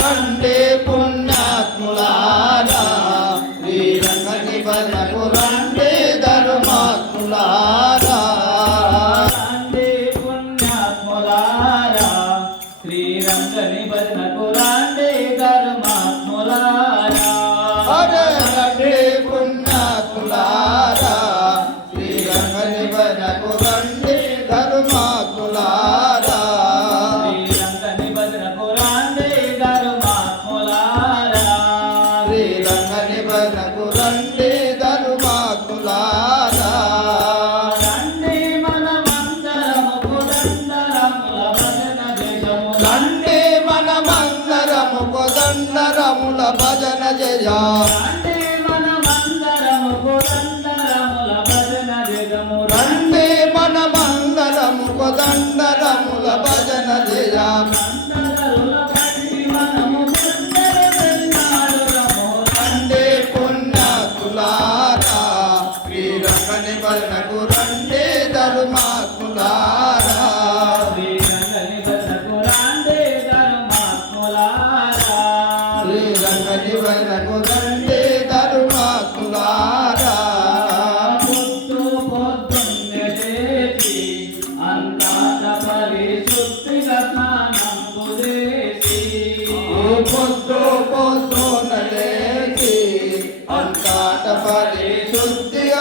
రండి పుణ్యాత్ములారా. వీరంగటి బలకు రండి ధర్మాత్ములారా. రండి పుణ్యాత్ములారా శ్రీరంగని బలకు రండి ధర్మాత్ములారా. రండి పుణ్యాత్ములారా శ్రీరంగని బలకు రండి సుందరముల భజన జయా.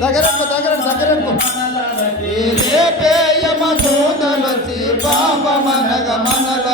దగ్గరకు దగ్గరకు దగ్గరకు ఏదే పేయమ దూతలొచ్చి పాప మనగ మనల